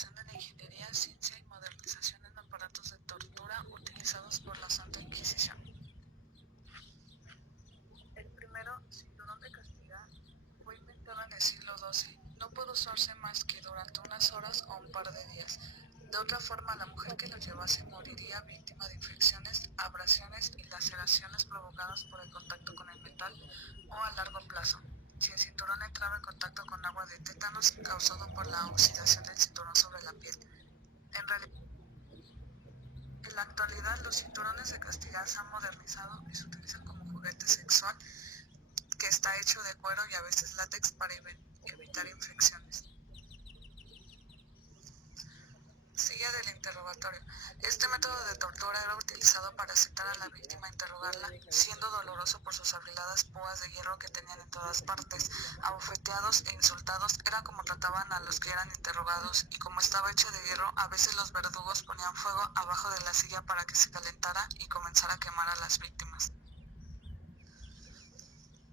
aplicación de la ingeniería, ciencia y modernización en aparatos de tortura utilizados por la Santa Inquisición. El primero, cinturón de castidad, fue inventado en el siglo XII. No pudo usarse más que durante unas horas o un par de días. De otra forma, la mujer que lo llevase moriría víctima de infecciones, abrasiones y laceraciones provocadas por el contacto con el metal o a largo plazo. Si el cinturón entraba en contacto con agua de tétanos causado por la oxidación del cinturón sobre la piel. En la actualidad, los cinturones de castidad se han modernizado y se utilizan como juguete sexual que está hecho de cuero y a veces látex para evitar infecciones. Silla del interrogatorio. Este método de tortura era utilizado para aceptar a la víctima e interrogarla, siendo doloroso por sus afiladas púas de hierro que tenían en todas partes. Abofeteados e insultados era como trataban a los que eran interrogados, y como estaba hecho de hierro, a veces los verdugos ponían fuego abajo de la silla para que se calentara y comenzara a quemar a las víctimas.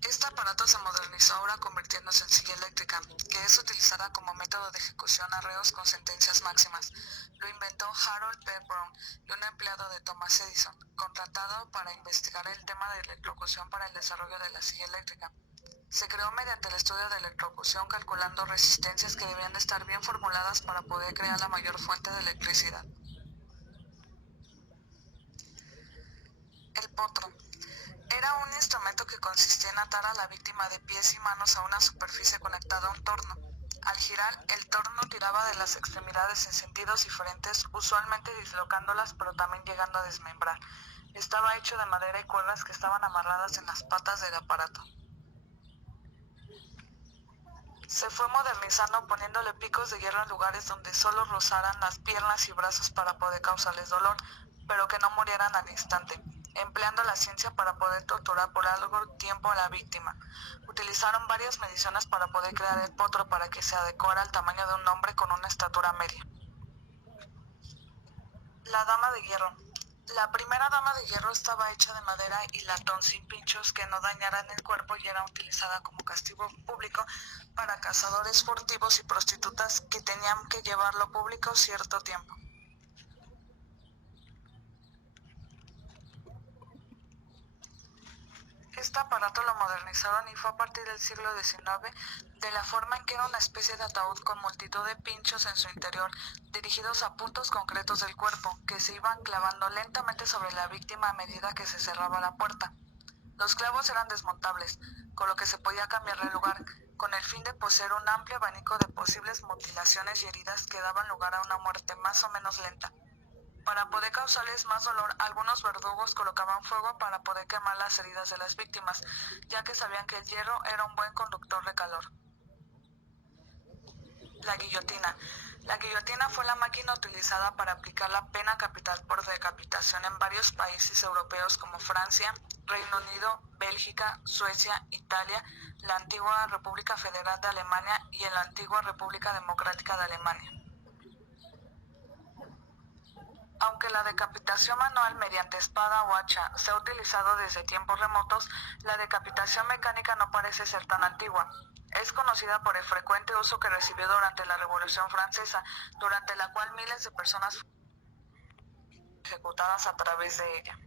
Este aparato se modernizó ahora convirtiéndose en silla eléctrica, que es utilizada como método de ejecución a reos con sentencias máximas. Lo inventó Harold P. Brown, un empleado de Thomas Edison, contratado para investigar el tema de electrocución para el desarrollo de la silla eléctrica. Se creó mediante el estudio de electrocución calculando resistencias que debían de estar bien formuladas para poder crear la mayor fuente de electricidad. El potro. Era un instrumento que consistía en atar a la víctima de pies y manos a una superficie conectada a un torno. Al girar, el torno tiraba de las extremidades en sentidos diferentes, usualmente dislocándolas, pero también llegando a desmembrar. Estaba hecho de madera y cuerdas que estaban amarradas en las patas del aparato. Se fue modernizando poniéndole picos de hierro en lugares donde solo rozaran las piernas y brazos para poder causarles dolor, pero que no murieran al instante, empleando la ciencia para poder torturar por largo tiempo a la víctima. Utilizaron varias mediciones para poder crear el potro para que se adecuara al tamaño de un hombre con una estatura media. La dama de hierro. La primera dama de hierro estaba hecha de madera y latón sin pinchos que no dañaran el cuerpo y era utilizada como castigo público para cazadores furtivos y prostitutas que tenían que llevarlo público cierto tiempo. Este aparato lo modernizaron y fue a partir del siglo XIX, de la forma en que era una especie de ataúd con multitud de pinchos en su interior, dirigidos a puntos concretos del cuerpo, que se iban clavando lentamente sobre la víctima a medida que se cerraba la puerta. Los clavos eran desmontables, con lo que se podía cambiar de lugar, con el fin de poseer un amplio abanico de posibles mutilaciones y heridas que daban lugar a una muerte más o menos lenta. Para poder causarles más dolor, algunos verdugos colocaban fuego para poder quemar las heridas de las víctimas, ya que sabían que el hierro era un buen conductor de calor. La guillotina. La guillotina fue la máquina utilizada para aplicar la pena capital por decapitación en varios países europeos como Francia, Reino Unido, Bélgica, Suecia, Italia, la antigua República Federal de Alemania y en la antigua República Democrática de Alemania. Aunque la decapitación manual mediante espada o hacha se ha utilizado desde tiempos remotos, la decapitación mecánica no parece ser tan antigua. Es conocida por el frecuente uso que recibió durante la Revolución Francesa, durante la cual miles de personas fueron ejecutadas a través de ella.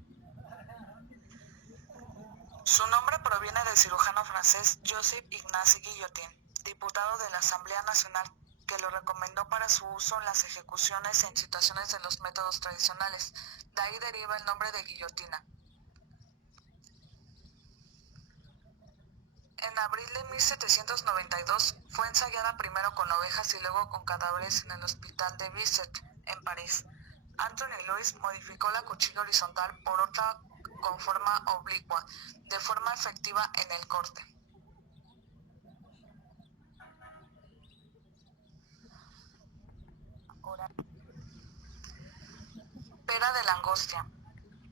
Su nombre proviene del cirujano francés Joseph Ignace Guillotin, diputado de la Asamblea Nacional, que lo recomendó para su uso en las ejecuciones en situaciones de los métodos tradicionales. De ahí deriva el nombre de guillotina. En abril de 1792 fue ensayada primero con ovejas y luego con cadáveres en el hospital de Bicêtre, en París. Anthony Louis modificó la cuchilla horizontal por otra con forma oblicua, de forma efectiva en el corte. Pera de langostia.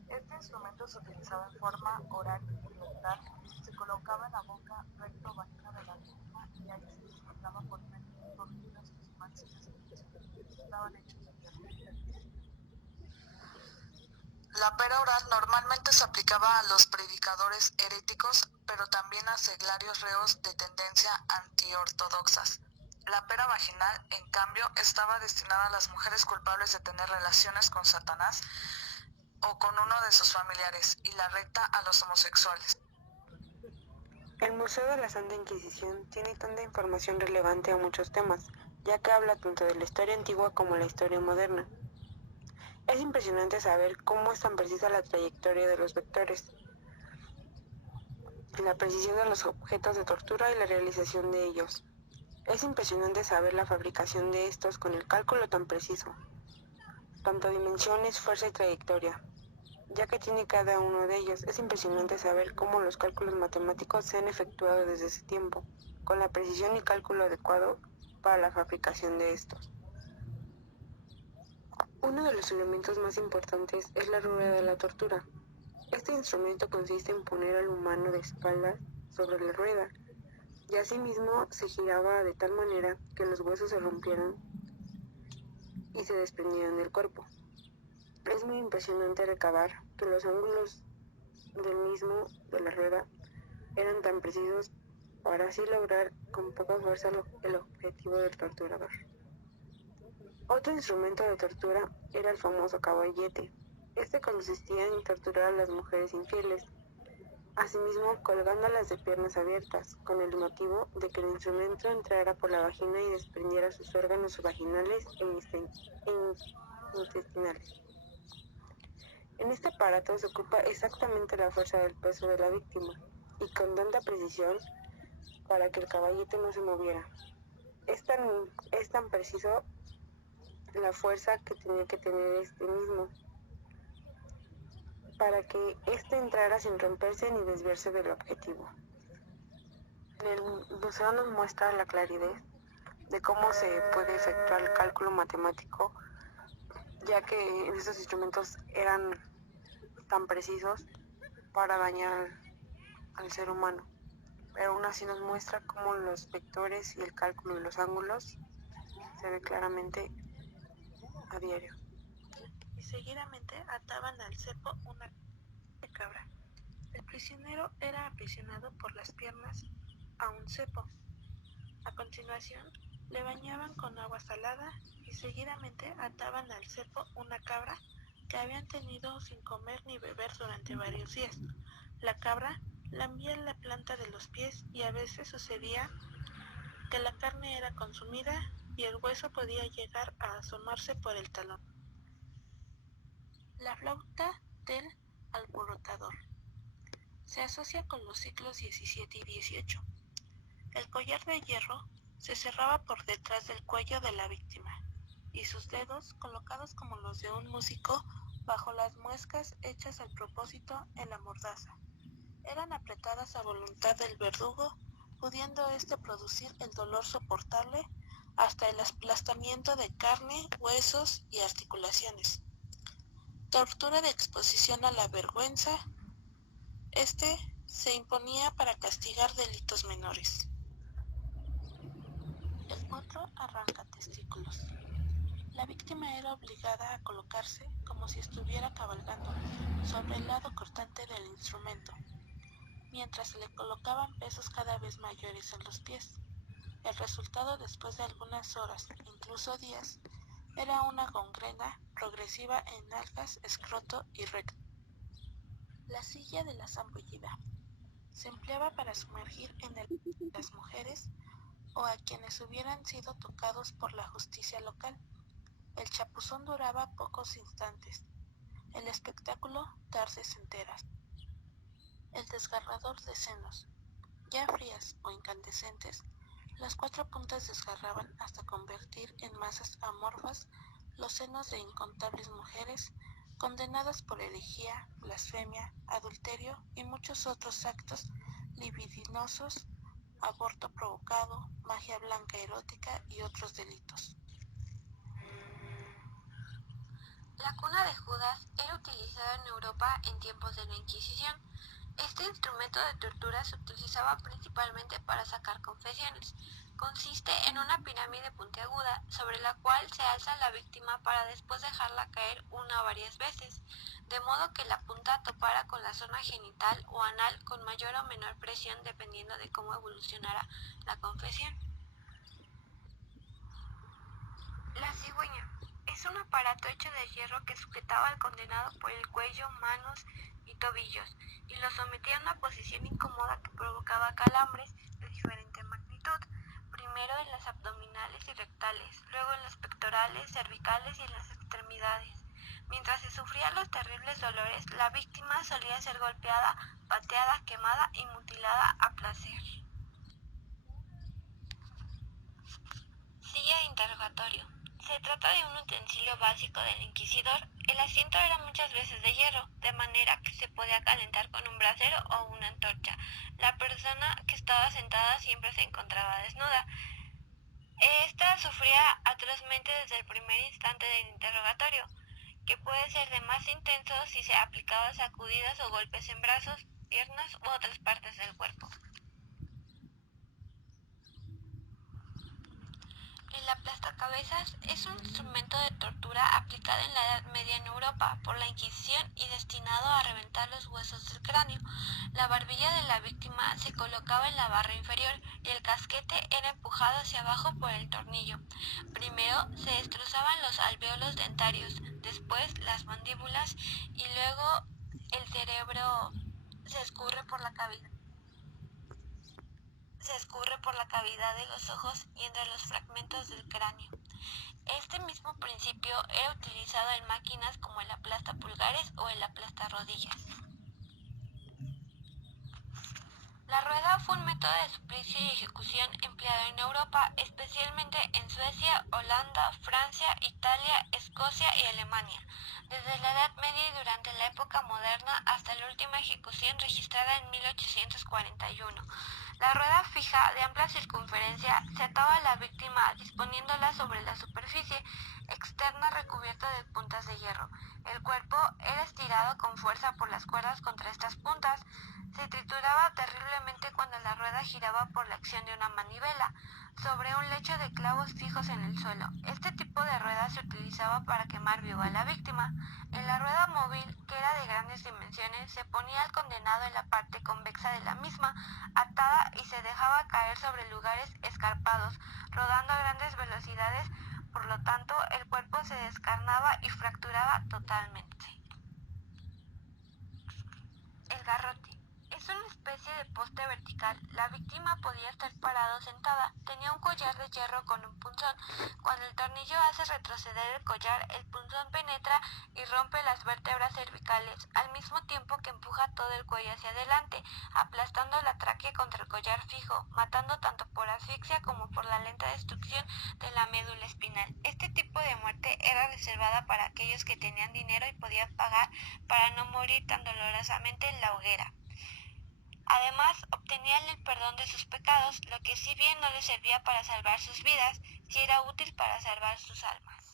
Este instrumento se utilizaba en forma oral y rectal, se colocaba en la boca recto vagina de la víctima y ahí se disfrutaba por medio de torturas que su máxima expresión estaban hechos de hierro. La pera oral normalmente se aplicaba a los predicadores heréticos, pero también a seglarios reos de tendencia antiortodoxas. La pera vaginal, en cambio, estaba destinada a las mujeres culpables de tener relaciones con Satanás o con uno de sus familiares, y la recta a los homosexuales. El Museo de la Santa Inquisición tiene tanta información relevante a muchos temas, ya que habla tanto de la historia antigua como la historia moderna. Es impresionante saber cómo es tan precisa la trayectoria de los vectores, la precisión de los objetos de tortura y la realización de ellos. Es impresionante saber la fabricación de estos con el cálculo tan preciso, tanto dimensiones, fuerza y trayectoria, ya que tiene cada uno de ellos. Es impresionante saber cómo los cálculos matemáticos se han efectuado desde ese tiempo, con la precisión y cálculo adecuado para la fabricación de estos. Uno de los elementos más importantes es la rueda de la tortura. Este instrumento consiste en poner al humano de espaldas sobre la rueda, y asimismo se giraba de tal manera que los huesos se rompieran y se desprendieran del cuerpo. Es muy impresionante recabar que los ángulos de la rueda eran tan precisos para así lograr con poca fuerza el objetivo del torturador. Otro instrumento de tortura era el famoso caballete. Este consistía en torturar a las mujeres infieles, asimismo colgándolas de piernas abiertas, con el motivo de que el instrumento entrara por la vagina y desprendiera sus órganos vaginales e intestinales. En este aparato se ocupa exactamente la fuerza del peso de la víctima, y con tanta precisión para que el caballete no se moviera. Es tan preciso la fuerza que tenía que tener este mismo, para que éste entrara sin romperse ni desviarse del objetivo. El museo nos muestra la claridad de cómo se puede efectuar el cálculo matemático, ya que estos instrumentos eran tan precisos para dañar al ser humano, pero aún así nos muestra cómo los vectores y el cálculo y los ángulos se ve claramente a diario. Y seguidamente ataban al cepo una cabra. El prisionero era aprisionado por las piernas a un cepo. A continuación, le bañaban con agua salada y seguidamente ataban al cepo una cabra que habían tenido sin comer ni beber durante varios días. La cabra lambía la planta de los pies y a veces sucedía que la carne era consumida y el hueso podía llegar a asomarse por el talón. La flauta del alborotador se asocia con los siglos XVII y XVIII. El collar de hierro se cerraba por detrás del cuello de la víctima, y sus dedos, colocados como los de un músico bajo las muescas hechas al propósito en la mordaza, eran apretadas a voluntad del verdugo, pudiendo éste producir el dolor soportable hasta el aplastamiento de carne, huesos y articulaciones. Tortura de exposición a la vergüenza. Este se imponía para castigar delitos menores. El otro arranca testículos. La víctima era obligada a colocarse como si estuviera cabalgando sobre el lado cortante del instrumento, mientras se le colocaban pesos cada vez mayores en los pies. El resultado después de algunas horas, incluso días, era una gangrena progresiva en nalgas, escroto y recto. La silla de la zambullida se empleaba para sumergir en el a las mujeres o a quienes hubieran sido tocados por la justicia local. El chapuzón duraba pocos instantes, el espectáculo tardes enteras. El desgarrador de senos, ya frías o incandescentes, las cuatro puntas desgarraban hasta convertir en masas amorfas los senos de incontables mujeres condenadas por herejía, blasfemia, adulterio y muchos otros actos libidinosos, aborto provocado, magia blanca erótica y otros delitos. La cuna de Judas era utilizada en Europa en tiempos de la Inquisición. Este instrumento de tortura se utilizaba principalmente para sacar confesiones. Consiste en una pirámide puntiaguda sobre la cual se alza la víctima para después dejarla caer una o varias veces, de modo que la punta topara con la zona genital o anal con mayor o menor presión dependiendo de cómo evolucionara la confesión. un aparato hecho de hierro que sujetaba al condenado por el cuello, manos y tobillos, y lo sometía a una posición incómoda que provocaba calambres de diferente magnitud, primero en las abdominales y rectales, luego en los pectorales, cervicales y en las extremidades. Mientras se sufrían los terribles dolores, la víctima solía ser golpeada, pateada, quemada y mutilada a placer. Silla de interrogatorio. Se trata de un utensilio básico del inquisidor. El asiento era muchas veces de hierro, de manera que se podía calentar con un brasero o una antorcha. La persona que estaba sentada siempre se encontraba desnuda. Esta sufría atrozmente desde el primer instante del interrogatorio, que puede ser de más intenso si se aplicaba sacudidas o golpes en brazos, piernas u otras partes del cuerpo. El aplastacabezas es un instrumento de tortura aplicado en la Edad Media en Europa por la Inquisición y destinado a reventar los huesos del cráneo. La barbilla de la víctima se colocaba en la barra inferior y el casquete era empujado hacia abajo por el tornillo. Primero se destrozaban los alvéolos dentarios, después las mandíbulas y luego el cerebro se escurre por la cavidad de los ojos y entre los fragmentos del cráneo. Este mismo principio era utilizado en máquinas como el aplastapulgares o el aplastarrodillas. La rueda fue un método de suplicio y ejecución empleado en Europa, especialmente en Suecia, Holanda, Francia, Italia, Escocia y Alemania, desde la Edad Media y durante la época moderna hasta la última ejecución registrada en 1841. La rueda fija, de amplia circunferencia, se ataba a la víctima disponiéndola sobre la superficie externa recubierta de puntas de hierro. El cuerpo era estirado con fuerza por las cuerdas contra estas puntas. Se trituraba terriblemente cuando la rueda giraba por la acción de una manivela sobre un lecho de clavos fijos en el suelo. Este tipo de rueda se utilizaba para quemar viva a la víctima. En la rueda móvil, que era de grandes dimensiones, se ponía al condenado en la parte convexa de la misma, atada y se dejaba caer sobre lugares escarpados, rodando a grandes velocidades. Por lo tanto, el cuerpo se descarnaba y fracturaba totalmente. El garrote. Es una especie de poste vertical. La víctima podía estar parada o sentada. Tenía un collar de hierro con un punzón. Cuando el tornillo hace retroceder el collar, el punzón penetra y rompe las vértebras cervicales, al mismo tiempo que empuja todo el cuello hacia adelante, aplastando la tráquea contra el collar fijo, matando tanto por asfixia como por la lenta destrucción de la médula espinal. Este tipo de muerte era reservada para aquellos que tenían dinero y podían pagar para no morir tan dolorosamente en la hoguera. Además, obtenían el perdón de sus pecados, lo que si bien no les servía para salvar sus vidas, sí era útil para salvar sus almas.